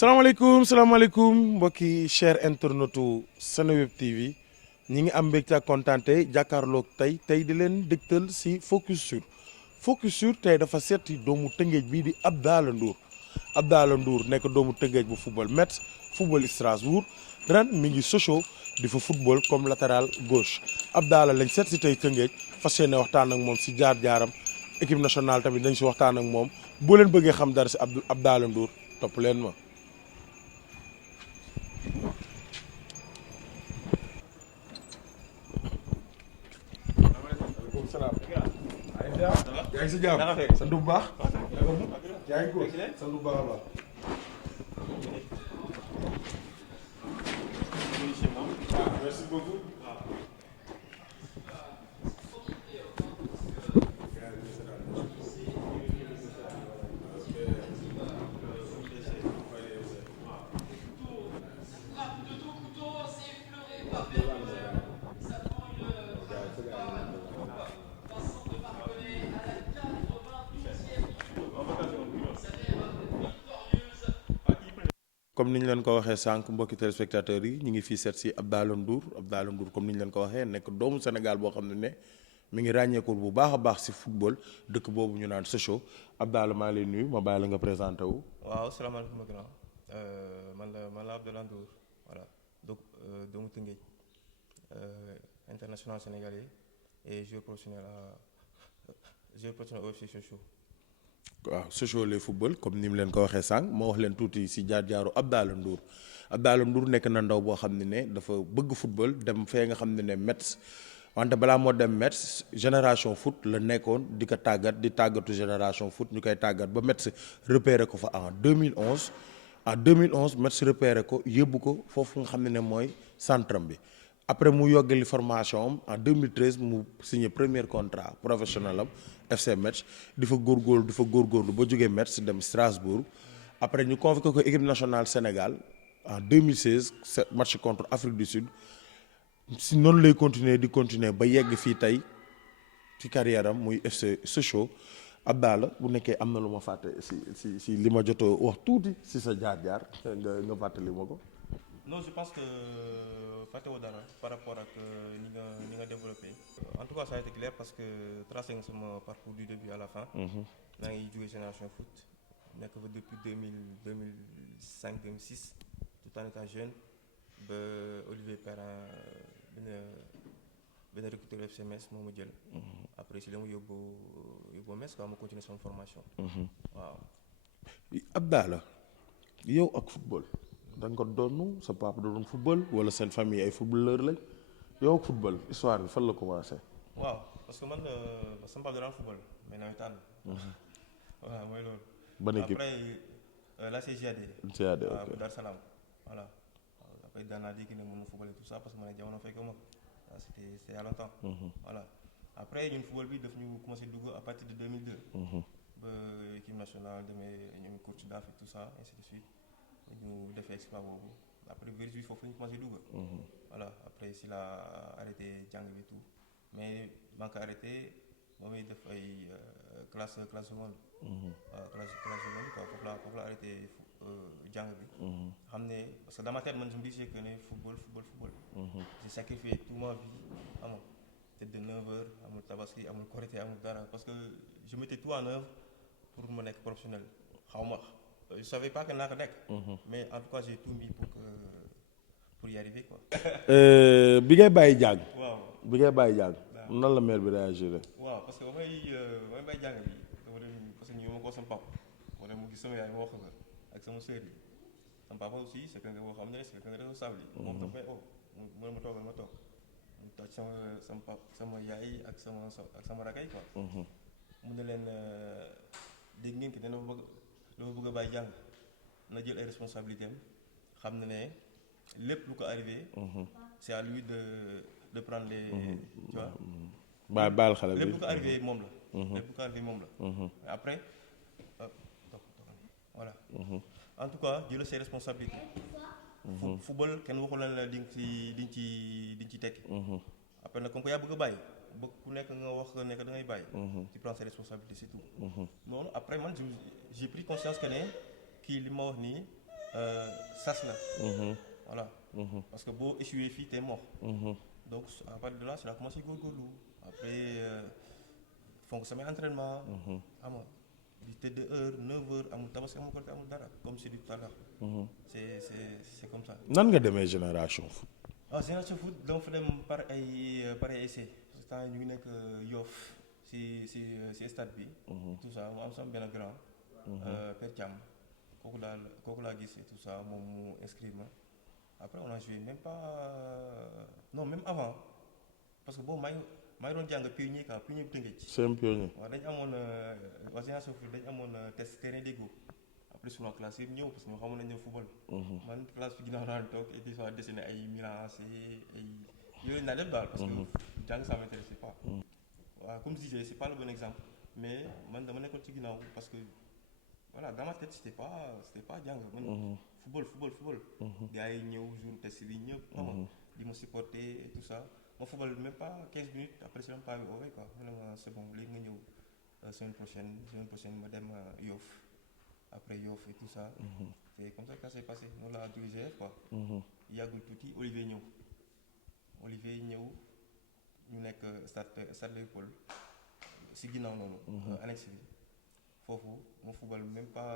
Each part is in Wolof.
salaamaaleykum mbokki cher internetu Seneweb TV ñi ngi am mbégte ak kontaante jàkkaarloog tey di leen dégtal si Focus Sur tey dafa seeti doomu Tëngéej bii di Abdallah Ndour nekk doomu Tëngéej bu football Metz football Strasbourg ren mi ngi Sochaux di fa football comme latéral gauche Abdallah lañ seet si tey Tëngéej fas yéene waxtaan ak moom si jaar-jaaram équipe nationale tamit dañ si waxtaan ak moom boo leen bëggee xam dara si Abdallah Ndour topp leen ma. yaa ngi si jàmm sant bu baax. yaa ngi ko sant bu baax a baax. merci beaucoup. comme ni ñu leen ko waxee sànq mbokki téléspectateurs yi ñu ngi fii seet si Abdallah Ndour comme ni ñu leen ko waxee nekk doomu Sénégal boo xam ne mi ngi ràññeeku bu baax a baax si football dëkk boobu ñu naan Sochaux Abdallah maa ngi lay nuyu ma bàyyi la nga présenté wu. waaw salaamaaleykum grand man la Abdallah Ndour voilà donc doomu Tëngéej international sénégalais et joueur professionnel au FC Sochaux. waaw Sochaux lay football comme ni mu leen ko waxee sànq moo wax leen tuuti si jaar-jaaru Abdallah Ndour nekk na ndaw boo xam ne dafa bëgg football dem fee nga xam ne Metz wante balaa moo dem Metz génération foot la nekkoon di ko tàggat di tàggatu génération foot ñu koy tàggat ba Metz repéré ko fa en 2011 Metz repéré ko yóbbu ko foofu nga xam ne mooy centram bi après mu yoggali formation am en 2013 mu signé premier contrat professionnel am FC Metz di fa góorgóorlu ba jógee Metz dem Strasbourg après ñu convoqué ko équipe nationale Sénégal en 2016 match contre Afrique du Sud si noonu lay continuer ba yegg fii tey ci carrière am muy FC Sochaux. Abdallah bu nekkee am na lu ma fàtte si li ma jotoo wax tuuti si sa jaar-jaar nga fàttali ma ko. non je pense que fàttewoo dara par rapport ak ni nga développé. en tout cas ça a été clair parce que tracé nga sama parcours du début à la fin. maa ngi joué génération foot nekk fa depuis 2005 2006 tout en étant jeune ba Olivier Perrin benn recruteur FC Metz moo ma jël. après si la ma yóbbu Metz quoi ma continuer sama formation. waaw. Abdallah yow ak football. da nga ko doon sa papa da doon football wala seen famille ay footballeur lañ yow ak football histoire bi fan la commencé. waaw parce que man sama papa da daan football mais nawetaan. waaw mooy loolu. ban équipe après la CGAD. CGAD ok waaw Dar Salaam voilà. après daan naa dégg ne mën na football et tout ça parce que man jamono fekk ma waaw c'était il y a longtemps. voilà après ñun football bi daf ñu commencé dugg à partir de 2002. ba équipe nationale demee ñoom coach daaf et tout ça ainsi de suite. ñu defee exploit boobu après virus bi foofu la ñu commencé dugg. voilà après si la arrêté jàng bi tout mais maa ngi ko arrêté ba muy def ay classe seconde. waaw classe seconde quoi foofu la arrêté jàng bi. xam ne parce que dans ma tête man je me disais que ne football. j'ai sacrifié toute ma vie amul tête de 9 heures amul tabaski amul korité amul dara parce que je mettais tout en œuvre pour ma nekk professionnel xaw ma. je savais pas que naa ko nekk. mais en tout cas j'ai tout mis pour y arriver quoi. bi ngay bàyyi jàng. waaw bi ngay bàyyi jàng. nan la mère bi réagir. waaw parce que ba may bàyyi jàng bi dama dem parce que ñu ma ko sama papa moo dem mu gis sama yaay ma wax ko ak sama sœur yi sama papa aussi c'est que nga boo xam ne c'est que nga responsable yi. moom daf may mën ma toogal ma toog mu toog sama papa sama yaay ak sama rakay quoi. mu ne leen dégg ngeen ki dana bëgg a bàyyi jàng na jël ay responsabilités am xam na ne lépp lu ko arrivé. c'est à lui de prendre les. tu vois. baal xale bi lépp lu ko arrivé moom la. lépp lu ko arrivé moom la. après voilà. en tout cas jël ses responsabilités. football kenn waxu leen la di nga ci tekki. après nag comme que yaa bëgg a bàyyi. ba ku nekk nga wax ne que da ngay bàyyi. tu prends ses responsabilités c'est tout. noonu après man j'ai pris conscience que ne kii li ma wax nii sas la. Voilà. Parce que boo échoué fii t'es mort. Donc à partir de là c'est la commencé góorgóorlu après fonk samay entraînement. xam nga di tëdd heure 9h amul tabaski amul korité amul dara comme je dis tout à l'heure. c'est comme ça. nan nga demee génération foot. waaw génération foot dama fa dem par ay essai parce que temps ñu ngi nekk Yoff si stade bi. tout ça mu am sama benn grand. Père Thiam kooku laa gis et tout ça moom mu inscrire ma après on a joué même pas non même avant parce que boobu maa ngi doon jàng pionnier bu Tëngéej. c'est un pionnier. waaw dañu amoon waa génération foot dañu amoon test terrain d'égo après sur la classe yëpp ñëw parce que ñoo xamoon nañu ne football. man classe bi ginnaaw daan toog et puis soit dessiné ay Milan ay yooyu naa def daal parce que jàng ça m'intéressait pas. waaw comme je disais c'est pas le bon exemple mais man dama nekkoon ci ginnaaw parce que voilà dans ma tête c'était pas jàng man football. gars yi ñëw jour test bi ñëpp. di ma supporter et tout ça ma football même pas 15 minutes après c'est même pas ouvert quoi mu ne ma c'est bon léegi nga ñëw semaine prochaine ma dem Yoff après Yoff et tout ça. c'est comme ça que ça s'est passé noonu laa dirigé quoi. yàggul tuuti Olivier ñëw ñu nekk stade Léopold si ginnaaw noonu. annexe bi foofu ma football même pas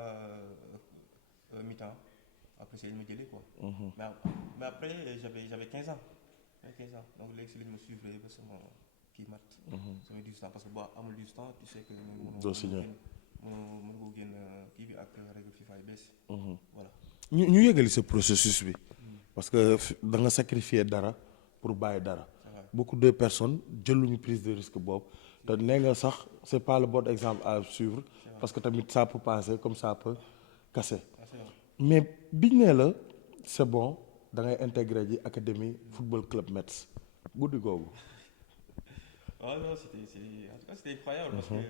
mi-temps après c'est ma jëlee quoi. mais après j'avais 15 ans. Donc léegi si lañ ma suivre ba sama kii mat. sama 18 ans parce que boo amul 18 ans tu sais que. doo signé mën nga génn kii bi ak règle FIFA yi bees. voilà. ñu yëgali sa processus bi. parce que da nga sacrifier dara pour bàyyi dara. beaucoup de personnes jëluñu prise de risque boobu te nee nga sax c'est pas le bon exemple à suivre parce que tamit ça peut passer comme ça peut casser. mais biñ nee la c'est bon da ngay intégrer ji académie football club Metz guddi googu. waaw non c'était incroyable parce que.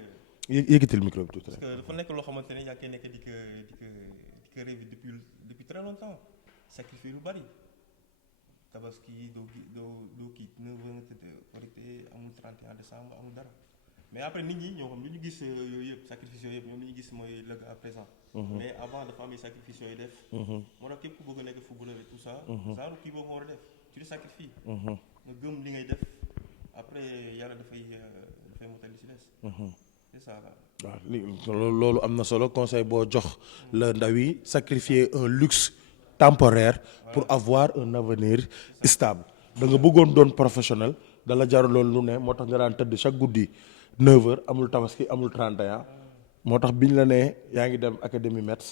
yëkkatil micro bi tuuti rek. parce que dafa nekk loo xamante ne yaa ngi koy nekk di ko rêver depuis très longtemps sacrifier lu bari tabaski doo kii 9h nga tëdd Korité amul 31 décembre amul dara mais après nit ñi ñoo xam lu ñu gis yooyu yëpp sacrifice yooyu yëpp ñoom li ñu gis mooy le gars à présent. mais avant dafa am ay sacrifice yooyu def. moo tax képp ku bëgg a nekk footballeur et tout ça. genre kii boobu nga war a def tu te sacrifies. nga gëm li ngay def après yàlla dafay motal li si des. c'est ça là. waaw loolu am na solo conseil boo jox la ndaw yi sacrifier un luxe temporaire pour avoir un avenir stable da nga bëggoon doon professionnel dala jaraloon lu ne moo tax nga daan tëdd chaque guddi 9h amul tabaski amul 31 moo tax biñ la ne yaa ngi dem académie Metz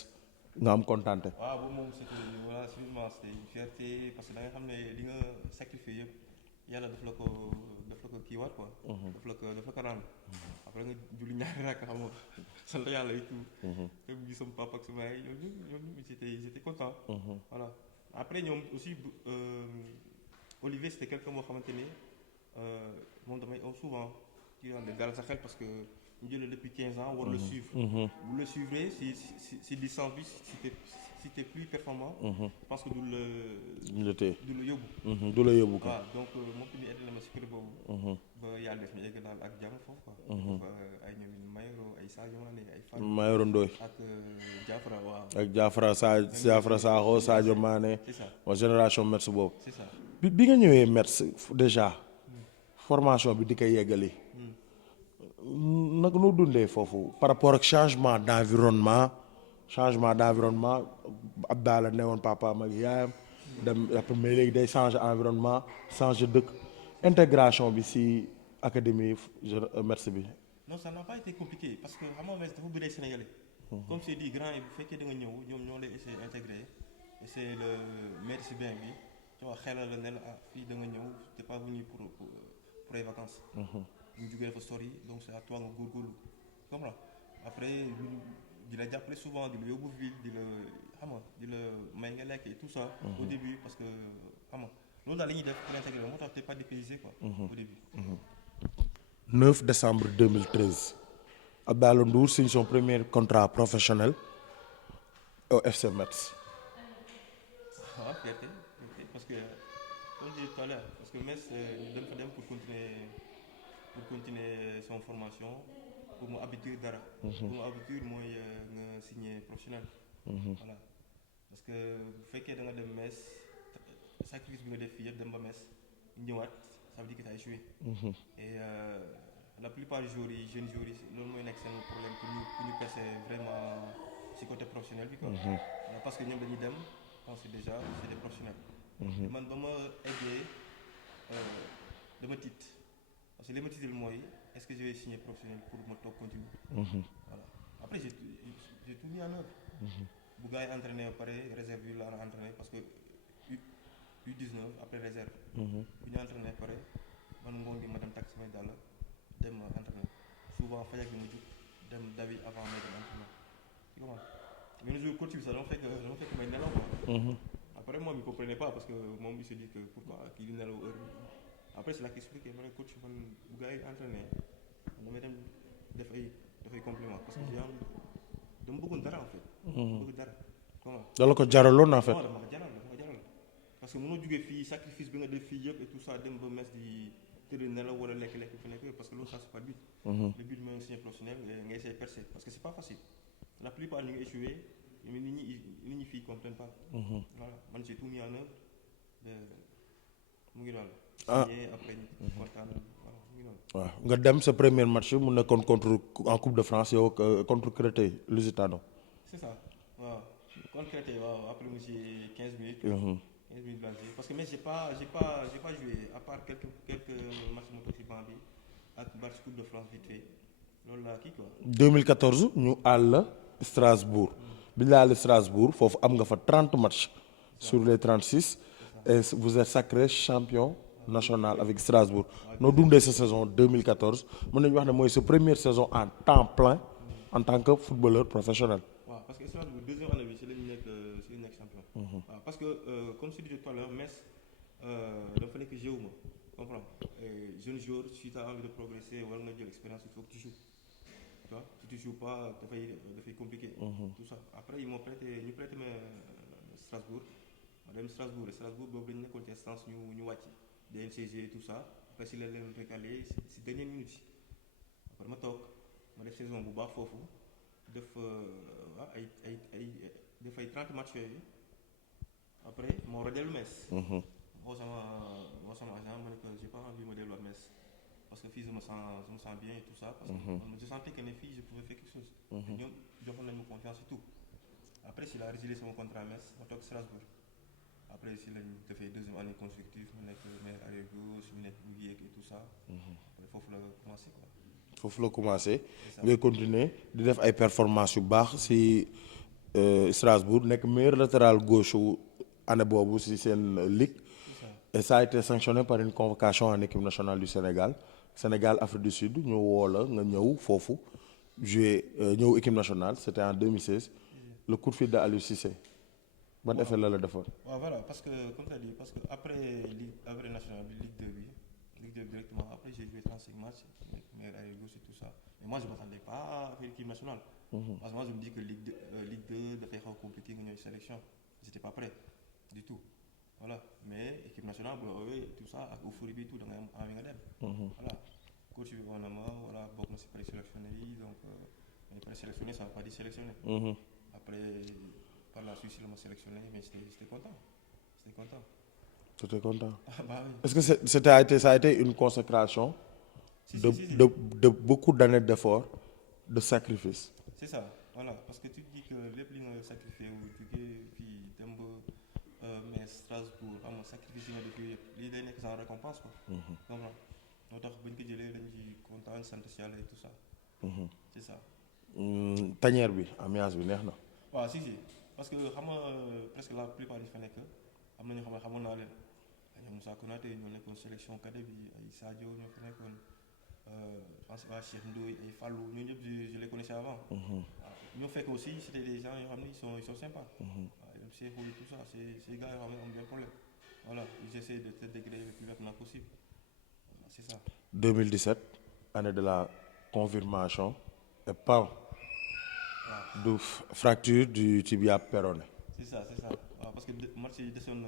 nga am kontaante. waaw boobu moom c'était voilà c'était une fierté parce que da nga xam ne li nga sacrifier yëpp yàlla daf la ko kiiwaat quoi. daf la ko rendre. après nga julli ñaari rakk xam nga sant yàlla et tout. te bu gis sama papa ak sama yaay ñoom j'étais content. voilà après ñoom aussi Olivier c'était quelqu'un boo xamante ne moom damay souvent ci daan dalal sa xel parce que ñu jëlee depuis 15 ans war le suivre. bu le suivre si licence bi si t'es plus performant. parce que du la yóbbu. quoi donc moom tamit aidé na ma si côté boobu. ba yàlla def ñu egg daal ak jàmm foofu quoi. ay ñoom Mayoro ay Sadio Mané ay Fall. Mayoro Ndoye ak Diafra waaw. ak Diafra Sakho Sadio Mané. c'est ça wa génération Metz boobu. c'est ça bi nga ñëwee Metz déjà formation bi di koy yeggali. nag nu dundee foofu par rapport ak changement d'environnement Abdallah ne woon papaam ak yaayam dem mais léegi day changer environnement changer dëkk intégration bi ci académie Metz bi. non ça n'a pas été compliqué parce que xam nga Metz dafa bëri Sénégalais. comme c'est dit grand yi bu fekkee da nga ñëw ñoom ñoo lay essayer intégrer essayer le mettre ci bain bi tu vois xelal la ne la fii da nga ñëw t'es pas venu pour les vacances. ñu jugee dafa sori donc c'est à toi nga góorgóorlu comme là après di la jàppale souvent di la yóbbu ville di la may nga lekk et tout ça. au début parce que xam nga loolu daal la ñuy def pour l'intégrer moo tax t'es pas dépaysé quoi. au début. 9 décembre 2013 Abdallah Ndour signe son premier contrat professionnel au FC Metz. waaw fierté parce que comme je disais tout à l'heure parce que Metz ñu dem fa dem pour continuer son formation pour mu habituer dara. pour mu habituer mooy nga signer professionnel. voilà parce que bu fekkee da nga dem Metz sacrifice bi nga def fii yëpp dem ba Metz ñëwaat ça veut dire que tu as échoué. Et la plupart des joueurs yi jeunes joueurs yi loolu mooy nekk seen problème pour ñu percer vraiment ci côté professionnel bi quoi. Parce que ñoom dañuy dem parce que déjà c'est des professionnels. man ba ma eggee dama tiit parce que li ma tiital mooy est-ce que je vais signer professionnel pour ma toog continuer. Voilà après j'ai tout mis en œuvre. bu gars yi entraîné ba pare réserve yi laa entraîné parce que U19 après réserve. bu ñu entraîné ba pare man ngoon gi ma dem takk samay dàll dem entraîné souvent fajar gi ma jug dem dawi avant may dem entraîné. tu comprends mais le jour coach bi sax dama fekk may nelaw quoi. Après moom il comprenait pas parce que moom il se dit que pourquoi kii di nelaw heure bi après c'est là qu'il expliqué ma ne coach man bu gars yi entraîné damay dem def ay complément parce que j'ai envie dama bëggoon dara en fait. bëgg dara comment. dala ko jaraloon en fait. non dama ko jaral parce que mënoo jugee fii sacrifice bi nga def fii yëpp et tout ça dem ba mes di tëdd nelaw wala lekk fi nekk parce que loolu ça c'est pas le but. Le but mooy signer professionnel nga essayer percer parce que c'est pas facile la plupart ñu ngi échoué mais nit ñi fii comprennent pas. Voilà man j'ai tout mis en œuvre mu ngi doon. signé après ñu kontaan voilà mu ngi doon. waaw nga dem sa premier match mu nekkoon contre en Coupe de France yow contre Créteil Lusitano. C'est ça waaw contre Créteil waaw après mu ci 15 minutes. 15 minutes blanc parce que mais j'ai pas joué à part quelques matchs mu toog ci banc bi ak match Coupe de France vite fait loolu laa kii quoi. 2014 ñu àll Strasbourg. bi ñu àll Strasbourg foofu am nga fa 30 matchs. sur les 36. et vous êtes sacré champion national avec Strasbourg. noo dundee sa saison 2014 mën nañu wax ne mooy sa première saison en temps plein en tant que footballeur professionnel. waaw parce que Strasbourg deuxième année bi ci lañu nekk champion. waaw parce que comme je disais tout à l'heure Metz dafa nekk jéewuma comprends jeune joueur si tu as envie de progresser war nga jël expérience il faut que tu joues. Tu vois si tu joues pas dafay compliqué. tout ça après ils m'ont prêté ma Strasbourg ma dem Strasbourg boobu dañu nekkoon ci instance ñu wàcc DNCG et tout ça après si leen recalé si dernière minute après ma toog ma def saison bu baax foofu def def ay 30 matchs yooyu après moo war a dellu Metz. moo sama agent ma ne que j'ai pas envie ma delluwaat Metz parce que fii je me sens bien et tout ça. parce que je sentais que ne fii je pouvais faire quelque chose. ñoom joxoon nañu confiance et tout. après si la résilié sama contrat Metz ma toog Strasbourg après si lañ defee deuxième année consécutive mu nekk meilleur arrière gauche mu nekk mu yéeg et tout ça. après foofu la commencé quoi. foofu la commencé. ngay continuer di def ay performances yu baax si Strasbourg nekk meilleur latéral gauche année boobu si seen ligue. et ça a été sanctionné par une convocation en équipe nationale du Sénégal Afrique du Sud ñu woo la nga ñëw foofu jouer ñëw équipe nationale c'était en 2016 le coup de fil de Aliou Cissé ban effet la defoon. waaw voilà parce que comme tu as dit parce que après Ligue nationale bi Ligue 2 directement après j'ai joué 35 matchs meilleur arrière gauche et tout ça mais moi je m'attendais pas à faire l'équipe nationale. parce que moi je me dis que Ligue 2 dafay xaw compliqué nga ñëw sélection j'étais pas prêt du tout. Voilà mais équipe nationale bu la woowee tout ça ak euphorie bi tout da ngay am envie nga dem. Voilà coach bi woon na ma voilà bokk na si présélectionné yi donc présélectionné ça veut pas dire sélectionné. Après par la suite la ma sélectionné mais j'étais content. J'étais content. Bah oui. Est-ce que ça a été une consécration. Si. de beaucoup d'années d'efforts de sacrifice. C'est ça voilà parce que tu te dis que lépp li nga sacrifié wu jugee fii dem ba mais Strasbourg xam nga sacrifice yi nga def yooyu yëpp lii day nekk sans récompense quoi. comprends moo tax bu ñu ko jëlee dañu ci kontaan sant si yàlla et tout ça. c'est ça. tanière bi ambiance bi neex na. waaw si parce que xam nga presque la plupart yi fa nekk am na ñoo xam ne xamoon naa leen ay ñoom Moussa Konaté ñoo nekkoon sélection cadet bi ay Sadio ñoo fa nekkoon je pense que Cheikh Ndoye ay Fallou ñoo ñëpp je les connaissais avant. ñoo fekk aussi c'était des gens yoo xam ne ils sont sympas. waaw ñoom Cheikh Ndoye tout ça c'est des gars yoo xam ne amuñu benn problème voilà ils essaient de te dégrader le plus rapidement possible voilà, c'est ça. 2017 année de la confirmation et pas de fracture du tibia péroné. c'est ça waaw parce que match yi desoon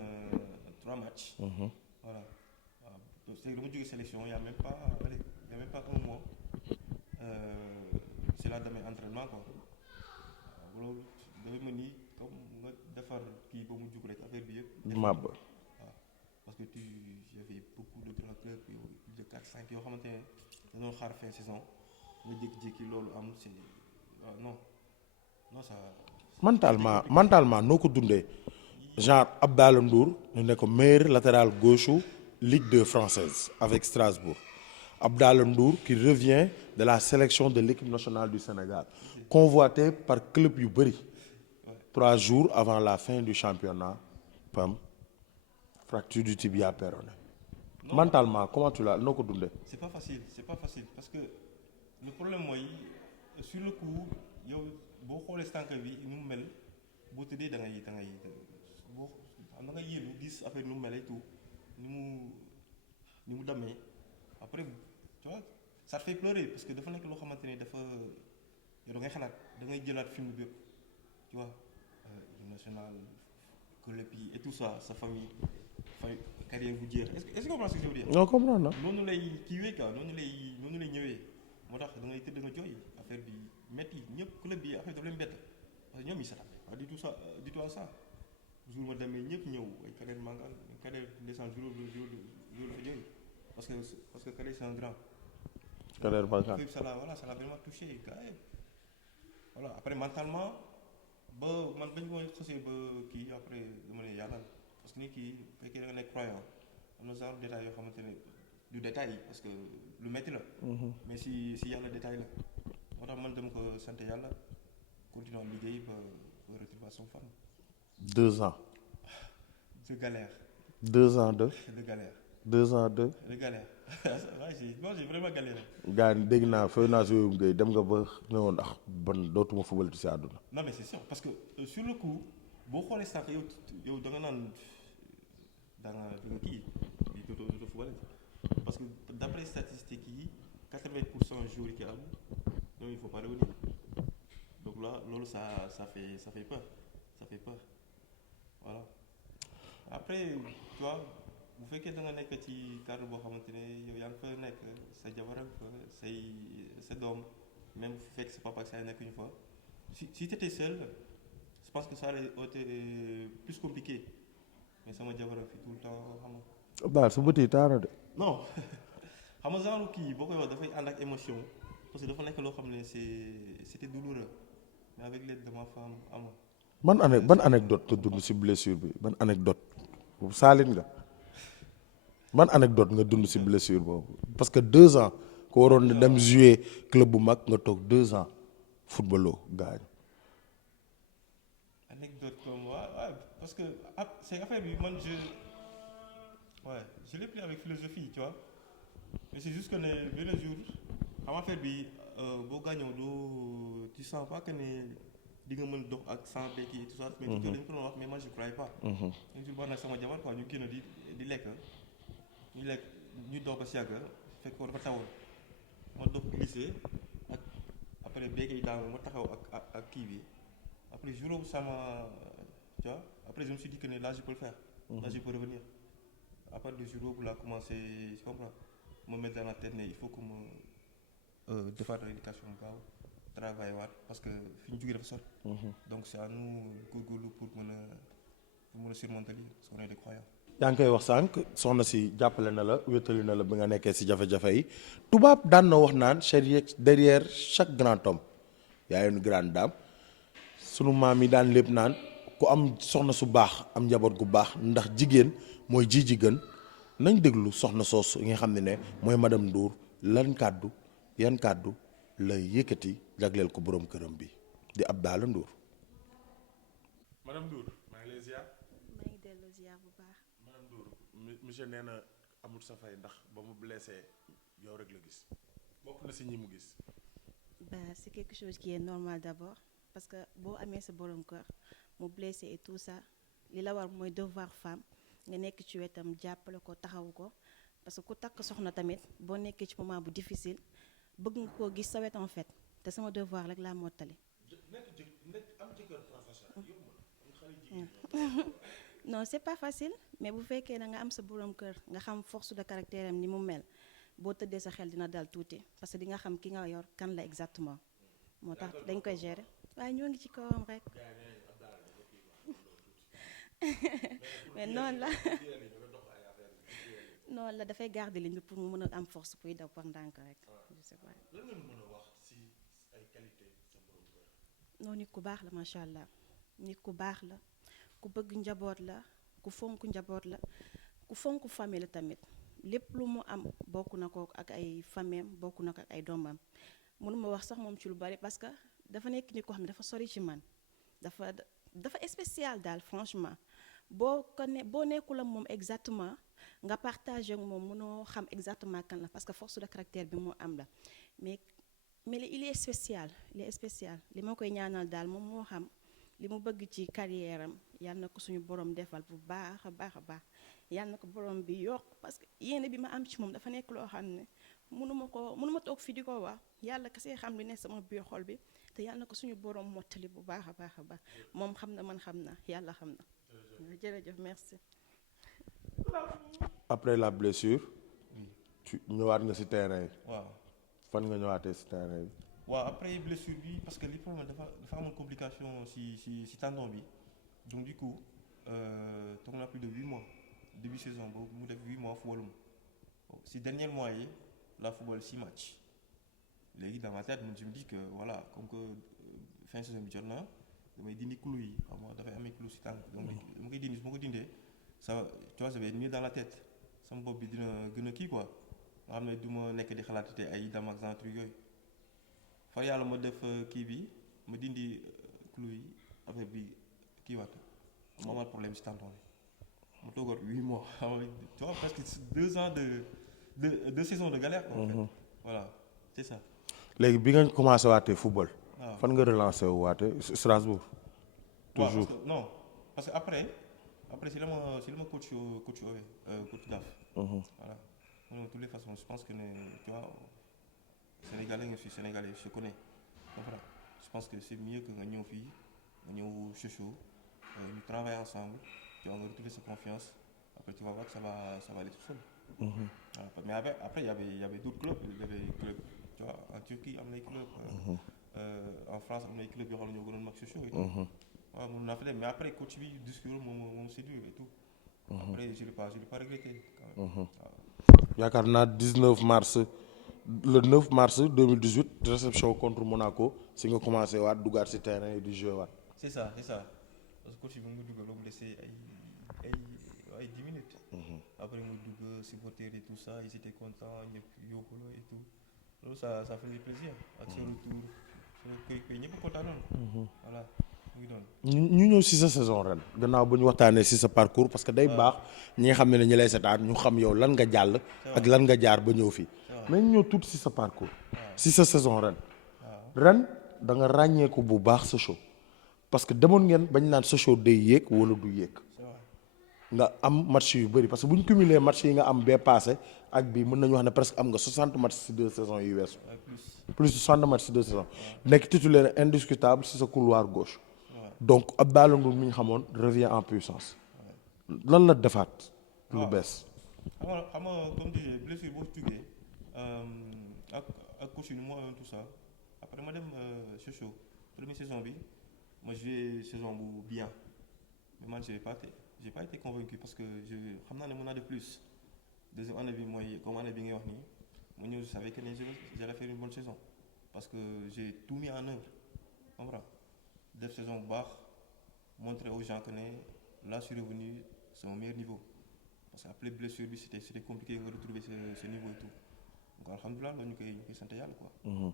3 matchs. voilà waaw c'est dama jógee sélection y a même pas un mois c'est là damay entraînement quoi waaw loolu dafa mel ni comme nga defar kii ba mu jug rek affaire bi yëpp. màbb waaw parce que j'avais beaucoup de grands clubs plus de 4-5 yoo xamante ne dañoo xaar fin saison nga jékki-jékki loolu am c'est non non ça. mentalement noo ko dundee genre Abdallah Ndour ñu ne ko meilleur latéral gauche Ligue 2 française avec Strasbourg. Abdallah Ndour qui revient de la sélection de l'équipe nationale du Sénégal convoité par club yu bëri 3 jours avant la fin du championnat pam fracture du tibia péroné. Mentalement comment tu l'as noo ko dundee. c'est pas facile parce que le problème mooy sur le coup yow boo xoolee tànk bi nu mu mel boo tëddee da ngay boo da ngay yéelu gis affaire nu mu mel et tout ni mu demee après tu vois ça te fait pleurer parce que dafa nekk loo xamante ne dafa yow da ngay xalaat da ngay jëlaat film bi yëpp tu vois national club yi et tout ça sa famille carrière bu jeex est-ce que comprends ce que je veux dire. non comprendre na. noonu lay kiiwee quoi noonu lay ñëwee moo tax da ngay tëdd nga jooy affaire bi métti ñëpp club bi affaire daf leen bett parce que ñoom ils s'attendaient pas du tout ça du tout à ça jour ma demee ñëpp ñëw ay Kader Mangane Kader descend jour dafa jooy parce que Kader c'est un grand. Kader Mangane ça l'a vraiment touché gars yi voilà après mentalement ba man bañ koy xësee ba kii après dama ne yàlla parce que nit ki fekkee da nga nekk croyant am na genre détail yoo xamante ne du détail parce que lu metti la. mais si yàlla détail la moo tax man dama ko sant yàlla continuer liggéey ba retrouver son femme. 2 ans. de galère. 2 ans de. de galère. 2 ans de. de galère waaw j'ai vraiment galéré. gars yi dégg naa fay naa si yooyu ngay dem nga ba ne woon ndax ban dootuma football si àdduna. non mais c'est sûr parce que sur le coup boo xoolee sànq yow da nga naan da nga kii dootoo football parce que d'après statistiques yi 80% joueurs yi ki am donc il faut pas revenir donc là loolu ça fait peur voilà après tu vois bu fekkee da nga nekk ci cadre boo xamante ne yow yaa ngi fa nekk sa jabar ak fa sa doom même bu fekk sa papa ak sa yaay nekk ñu fa si t'étais seul je pense que ça aurait été plus compliqué mais sama jabar ak fi tout le temps xam nga. Abdal su bëti taara de. non xam nga genre kii boo koy wax dafay ànd ak émotion parce que dafa nekk loo xam ne c'était douloureux mais avec l'aide de ma femme am ban anecdote nga dund ci blessure bi ban anecdote saalit nga ban anecdote nga dund ci blessure boobu parce que 2 ans ko waroon na dem jouer club bu mag nga toog 2 ans footballoo gaañ. anecdote comme ouais parce que c'est affaire bi man je l'ai pris avec philosophie tu vois mais c'est juste que ne benn jour xam affaire bi boo gaañoo doo tu sens pas que ne di nga mën dox ak sans béquille et tout ça. mais tout dañ ko doon wax mais moi je croyais pas. un jour ba nag sama jabar quoi ñu génn di lekk ñu dox ba si yàgg fekk ko dafa tawoon ma dox glissé ak après béquille daal ma taxaw ak kii bi après jour boobu sama tu vois après je me suis dit que ne là je peux le faire. là je peux revenir à partir de jour boobu laa commencé je comprends ma mettre dans la tête ne il faut que ma defaat rééducation gaaw travailler waat parce que fi ñu jógee dafa sori. donc c'est à nous góorgóorlu pour mën a surmonter lii parce qu'on est des croyants. yaa ngi koy wax sànq soxna si jàppale na la wétali na la bi nga nekkee si jafe-jafe yi tubaab daan na wax naan derrière chaque grand homme y a une grande dame sunu maam yi daan lépp naan ku am soxna su baax am njaboot gu baax ndax jigéen mooy ji gën nañ déglu soxna soosu nga xam ne mooy madame Ndour yan kàddu la yëkkati jagleel ko borom këram bi di Abdallah Ndour. madame Ndour maa ngi lay ziar. maa ngi dellu ziar bu baax. madame Ndour monsieur nee na amul sa fay ndax ba mu blessé yow rek la gis bokk na si ñi mu gis. C'est quelque chose qui est normal d'abord parce que boo amee sa borom kër mu blessé et tout ça li la war mooy devoir femme nga nekk ci wetam jàppale ko taxawu ko parce que ku takk soxna tamit boo nekkee ci moment bu difficile bëgg nga koo gis sa wet en fait te sama devoir rek laa mottali. non c'est pas facile mais bu fekkee da nga am sa borom kër nga xam force de caractère am ni mu mel boo tëddee sa xel dina dal tuuti parce que di nga xam ki nga yor kan la exactement moo tax dañ koy gérer waaye ñoo ngi ci kawam rek. mais noonu la noonu la dafay garder ligne bi pour mu mën a am force pour daw par ndànk rek je sais pas. lan nga mën a wax ci ay qualité sa borom kër. non nit ku baax la macha allah nit ku baax la ku bëgg njaboot la ku fonk njaboot la ku fonk famille la tamit lépp lu mu am bokk na ko ak ay famem bokk na ko ak ay doomam mënuma wax sax moom ci lu bari parce que dafa nekk nit koo xam ne dafa sori ci man dafa spécial daal franchement boo nekkul ak moom exactement nga partagé ak moom mënoo xam exactement kan la parce que force de caractère bi mu am la mais il est spécial li ma koy ñaanal daal moom moo xam li mu bëgg ci carrière am yal na ko suñu borom defal bu baax a baax a baax yal na ko borom bi yokk parce que yéene bi ma am ci moom dafa nekk loo xam ne mënuma toog fi di ko wax yàlla kese xam li ne sama biir xol bi te yal na ko suñu borom mottali bu baax a baax a baax moom xam na man xam na yàlla xam na. jërëjëf merci. après la blessure. ñëwaat nga ci terrain yi. waaw fan nga ñëwaatee ci terrain bi. waaw après blessure bi parce que li problème dafa amoon complication ci tendon bi donc du coup toog na plus de 8 mois début saison boobu mu def 8 mois footballum ci dernier mois yi la football 6 matchs léegi dans ma tête je me dis que voilà comme que fin saison bi jot na damay dindi clou yi xam nga dafay amee clou ci tànk donc dama koy dindi su ma ko dindee ça tu vois ça va être mieux dans la tête sama bopp bi dina gën a kii quoi nga xam ne du ma nekk di xalaatite ay dam ak genre truc yooyu fa yàlla ma def kii bi ma dindi clou yi affaire bi kii waat ma amal problème ci tendon bi ma toogoon 8 mois tu vois presque 2 ans de saison de galère quoi, en fait. Voilà c'est ça. léegi bi nga commencé waatee football. waaw fan nga relancé wu waatee Strasbourg. toujours parce que après si la ma coach Ové coach Daf. Voilà de toutes les façons je pense que tu vois Sénégalais nga fi Sénégalais je connais donc voilà je pense que c'est mieux que nga ñëw fii nga ñëw Sochaux ñu travailler ensemble tu vas retrouver sa confiance après tu vas voir que ça va aller tout seul. Voilà. Mais après il y avait d'autres clubs il y avait club tu vois en Turquie am na ay club en France am na ay club yoo xam ne ñoo gënoon mag Sochaux et tout. waaw mun naa fa dem mais après coach bi discours moom séduire et tout. Après je l'ai pas regretté quand même. waaw. yaakaar naa 19 mars le 9 mars 2018 réception contre Monaco si nga commencé waat duggaat ci terrain yi di jouer waat. c'est ça parce que coach bi mu dugal mu laissé ay 10 minutes. après mu dugg supporter et tout ça ils étaient contents ñëpp yóbbu la et tout loolu ça faisait plaisir. ak sa retour sa koy ñëpp kontaanoon. voilà mu ngi doon. ñu ñëw ci sa saison ren gannaaw bu ñu waxtaanee ci sa parcours parce que day baax ñi nga xam ne ñi lay seetaan ñu xam yow lan nga jàll. ak lan nga jaar ba ñëw fii. mais ñu ñëw tuuti ci sa parcours. ci sa saison ren da nga ràññeeku bu baax Sochaux parce que demoon ngeen bañ naan Sochaux day yéeg wala du yéeg. nga am match yu bëri parce que bu ñu cumulé match yi nga am bee passé ak bii mën nañu wax ne presque am nga 60 match ci 2 saisons yu weesu. plus de 60 match ci 2 saisons. nekk titulaire indiscutable ci sa couloir gauche. donc Abdallah Ndour mi ñu xamoon revient en puissance. lan la defaat lu bees. xam nga comme tu dis blessure boo ci jógee ak coach yi nu mu woon tout ça après ma dem Sochaux première saison bi ma joué saison bu bien mais man j'ai pas été convaincu parce que xam naa ne mën naa def plus deuxième année bi mooy comme année bi ngay wax nii ma ñëw je savais que j'allais faire une bonne saison parce que j'ai tout mis en œuvre comprends def saison bu baax montrer aux gens que ne là je suis revenu c'est mon meilleur niveau parce que après blessure bi c'était compliqué nga retrouver ce niveau et tout donc alhamdulilah loolu ñu koy sant yàlla quoi.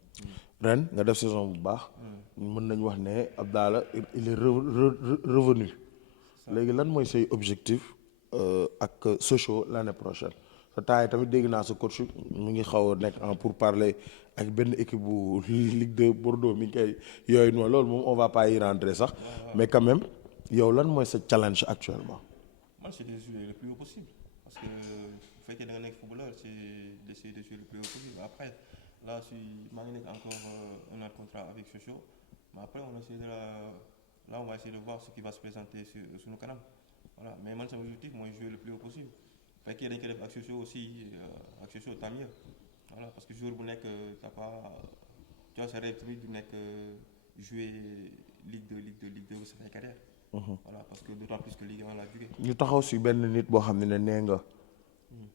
ren nga def saison bu baax. mën nañu wax ne Abdallah il est revenu. léegi lan mooy say objectif ak Sochaux l'année prochaine sa taay tamit dégg naa sa coach mu ngi xaw a nekk pour parler ak benn équipe bu Ligue 2 Bordeaux mi ngi koy yooyu noonu loolu moom on va pas y rentrer sax mais quand même yow lan mooy sa challenge actuellement. man c'est de jouer le plus haut possible parce que bu fekkee da nga nekk footballeur c'est d'essayer de jouer le plus haut possible après là maa ngi nekk encore un an de contrat avec Sochaux mais après on va essayer de voir ce qui va se présenter sur nos canaux. Voilà. Mais moi, mon objectif, moi, jouer le plus haut possible. Fait qu'il y a des actions aussi, actions tant mieux. Voilà, parce que joueur bu nekk t'as pas, tu vois, ça rêve tamit du nekk jouer Ligue 2 sa fin carrière. voilà parce que d'autant plus que Ligue 1 laa jógee. ñu taxaw si benn nit boo xam ne nee nga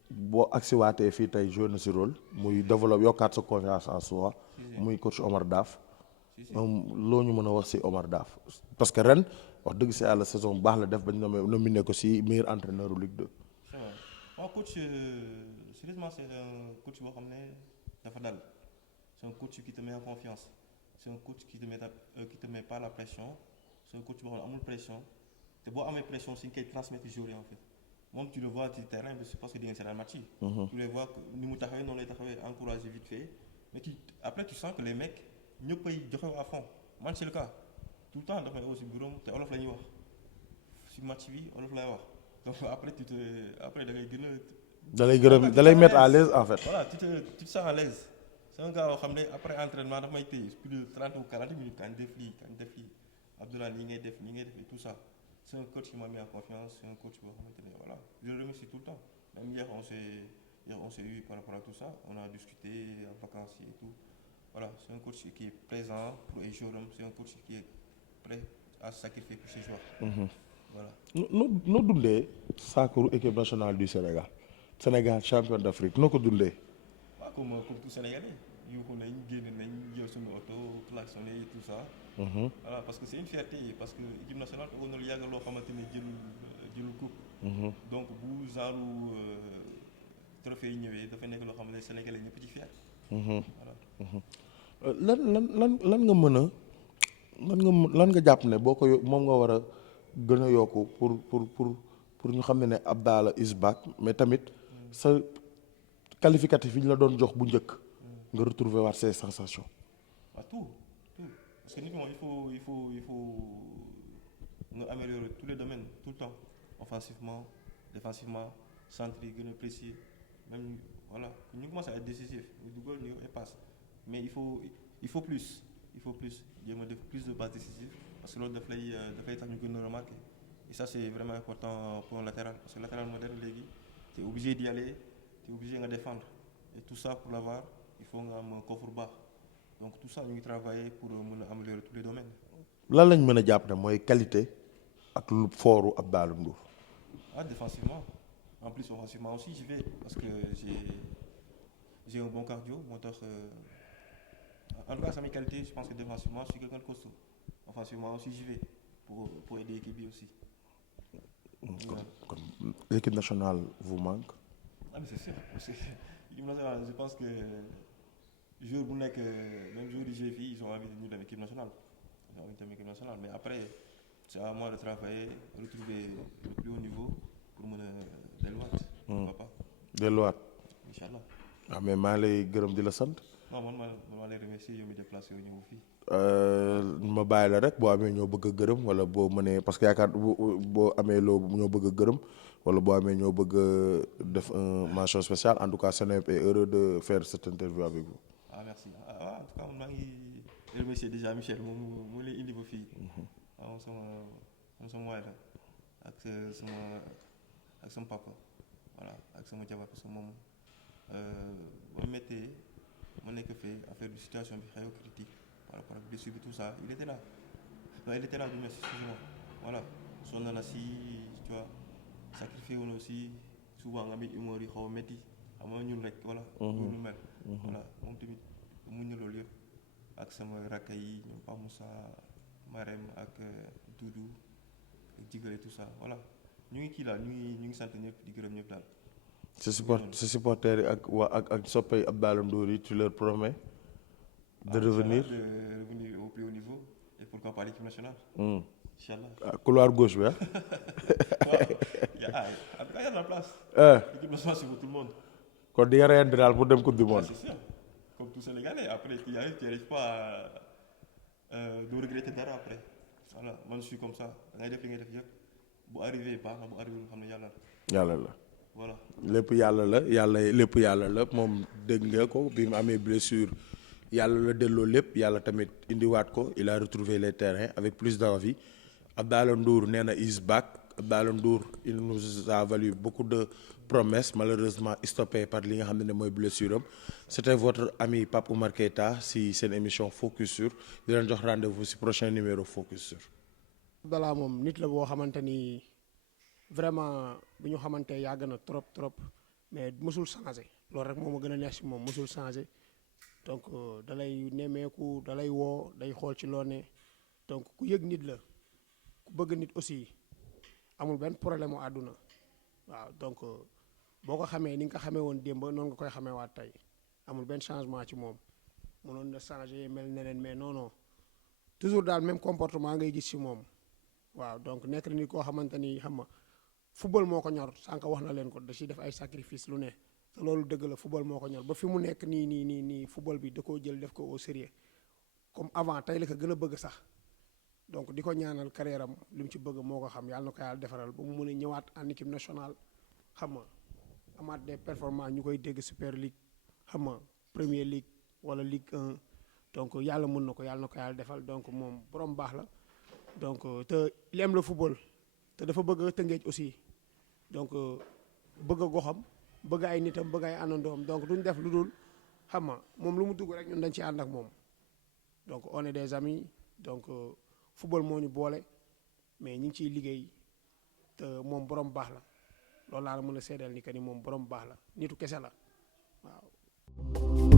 boo agsiwaatee fii tey joué na si rôle muy développe yokkaat sa confiance en soi muy coach Omar Daf. loo ñu mën a wax si Omar Daf parce que ren wax dëgg si yàlla saison bu baax la def bañ nominé ko si meilleur entraîneur Ligue 2. c'est vrai waaw coach sérieusement c'est un coach boo xam ne dafa dal c'est un coach qui te met en confiance c'est un coach qui te met pas la pression c'est un coach boo xam ne amul pression te boo amee pression si nga koy transmettre joueur yi en fait moom tu le vois ci terrain bi c'est parce que di ngeen seetaan match yi. tu les vois ni mu taxawee noonu lay taxawee encourager vite fait mais après tu sens que les mecs ñëpp ay joxe à fond man c'est le cas tout le temps dafay aussi bureau te olof la ñuy wax si match bi olof lay wax donc après da ngay gën a. da lay mettre à l'aise en fait. voilà tu te sens à l'aise c'est un gars yoo xam ne après entraînement daf may téye plus de 30 ou 40 minutes kañ def lii Abdoulaye lii ngay def et tout ça c'est un coach qui m'a mis en confiance c'est un coach boo xamante ne voilà je le remercie tout le temps même hier on s'est eu par rapport à tout ça on a discuté en vacances et tout. Voilà, c'est un coach qui est présent pour les joueurs, c'est un coach qui est prêt à se sacrifier pour ses joueurs. Voilà. noo dundee saaku équipe nationale du Sénégal champion d'Afrique noo ko dundee. waaw comme tout Sénégalais yuuxu nañ génn nañ jël suñu oto klaxonné et tout ça. Voilà parce que c'est une fierté parce que équipe nationale da nga yàgg loo xamante ne jëlul coupe. Donc bu genre trophée yi ñëwee dafa nekk loo xam ne Sénégalais ñëpp ci fier. Voilà. lan nga mën a lan nga jàpp ne boo ko moom nga war a gën a yokku pour ñu xam ne Abdallah is back mais tamit sa qualificatif yi ñu la doon jox bu njëkk nga retrouver waat ces sensations. Ah tout parce que nit moom il faut nga améliorer tous les domaines tout le temps offensivement défensivement centre yi gën a précis même voilà ñu commence à être décisif ñu dugal ñu et passe mais il faut plus jéem a def plus de passes décisives parce que loolu dafay tax ñu gën a remarquer et ça c'est vraiment important pour un latéral parce que latéral moderne léegi t'es obligé d'y aller t'es obligé nga défendre et tout ça pour l'avoir il faut nga am coffre bas donc tout ça ñu ngi travailler pour mën a améliorer tous les domaines. lan lañ mën a jàpp ne mooy qualité ak lu fooru Abdallah Ndour. Défensivement en plus offensivement aussi j'y vais parce que j'ai un bon cardio moo tax en tout cas sama qualité je pense que défensivement je suis quelqu'un de costaud offensivement aussi j'y vais pour aider l'équipe bi aussi. kon l'équipe nationale vous manque. Mais c'est sûr parce que l'équipe nationale je pense que joueur bu nekk même joueur yi joué fii ils ont envie de ñu dem équipe nationale mais après c'est à moi de travailler retrouver le plus haut niveau pour mën a delluwaat. Pourquoi pas. delluwaat. Inch'Allah. mais maa lay gërëm di la sant. non man maa lay remercier yow mi déplacé wu ñëw fii. ma bàyyi la rek boo amee ñoo bëgg a gërëm wala boo mënee parce que yaakaar boo amee ñoo bëgg a gërëm wala boo amee ñoo bëgg a def un mention spéciale en tout cas Seneweb est heureux de faire cette interview avec vous. Merci en tout cas maa ngi remercier déjà Michel moom mu lay indi ba fii. waaw sama waay la ak sama papa voilà ak sama jabar parce que moom ba méttee ma nekk fee affaire bi situation bi xew critique par rapport ak blessure bi tout ça il était là du moins excusez-moi voilà sonn na si tu vois sacrifié woon aussi souvent nga am humeur yi xaw a métti xam nga ñun rek voilà. lu mel. voilà moom tamit muñ na loolu yëpp ak sama rakka yi ñoom Pa Moussa Marème ak Doudou ak Jigale tout ça voilà ñu ngi kii daal ñu ngi sant ñëpp di gërëm ñëpp daal. sa supporters yi ak soppay Abdallah Ndour yi tu leur promets de revenir au plus haut niveau et pourquoi pas l'équipe nationale. Inch'Allah. Couloir gauche bi en tout cas y a de la place. L'équipe nationale c'est pour tout le monde. kon di nga reyandi daal pour dem coupe du monde. C'est sûr comme tout Sénégalais après tu arrives pas doo regretter dara après voilà man je suis comme ça da ngay def li ngay def yëpp bu arrivé baax na bu arrivé lu xam ne yàlla la. voilà lépp yàlla la moom dégg nga ko bi mu amee blessure yàlla la delloo lépp yàlla tamit indiwaat ko il a retrouvé les terrains avec plus d'envie. Abdallah Ndour nee na is back. Abdallah Ndour il nous a valu beaucoup de promesses malheureusement stoppées par li nga xam ne mooy blessure am. C'était votre ami Pape Oumar Keita si seen émission Focus Sur di leen jox rendez-vous si prochain numéro Focus Sur. Abdallah moom nit la boo xamante ni vraiment bu ñu xamante yàgg na trop mais mësul changé loolu rek moo ma gën a neex si moom mësul changé donc da lay nemmeeku da lay woo day xool ci loo ne donc ku yëg nit la ku bëgg nit aussi amul benn problème mu àdduna waaw donc boo ko xamee ni nga ko xamee woon démb noonu nga koy xamee waat tey amul benn changement ci moom mënoon na changé mel neneen mais non toujours daal même comportement ngay gis ci moom waaw donc nekk na nit koo xamante ni xam nga football moo ko ñor sànq wax na leen ko da ciy def ay sacrifice lu ne te loolu dëgg la football moo ko ñor ba fi mu nekk nii football bi da koo jël def ko au sérieux comme avant tey la ko gën a bëgg sax donc di ko ñaanal carrière am li mu ci bëgg moo ko xam yàlla na ko yàlla defaral ba mu mën a ñëwaat en équipe nationale xam nga amaat des performances ñu koy dégg Super League xam nga Premier League wala Ligue 1 donc yàlla mën na ko yàlla defal donc moom borom baax la donc te il aime le football te dafa bëgg a Tëngéej aussi donc bëgg a goxam bëgg ay nitam bëgg ay àndandoom donc duñ def lu dul xam nga moom lu mu dugg rek ñun dañ ci ànd ak moom donc on est des amis donc football moo ñu boole mais ñu ngi ciy liggéey te moom borom baax la loolu laa la mën a seedeel ni que ni moom borom baax la nitu kese la waaw.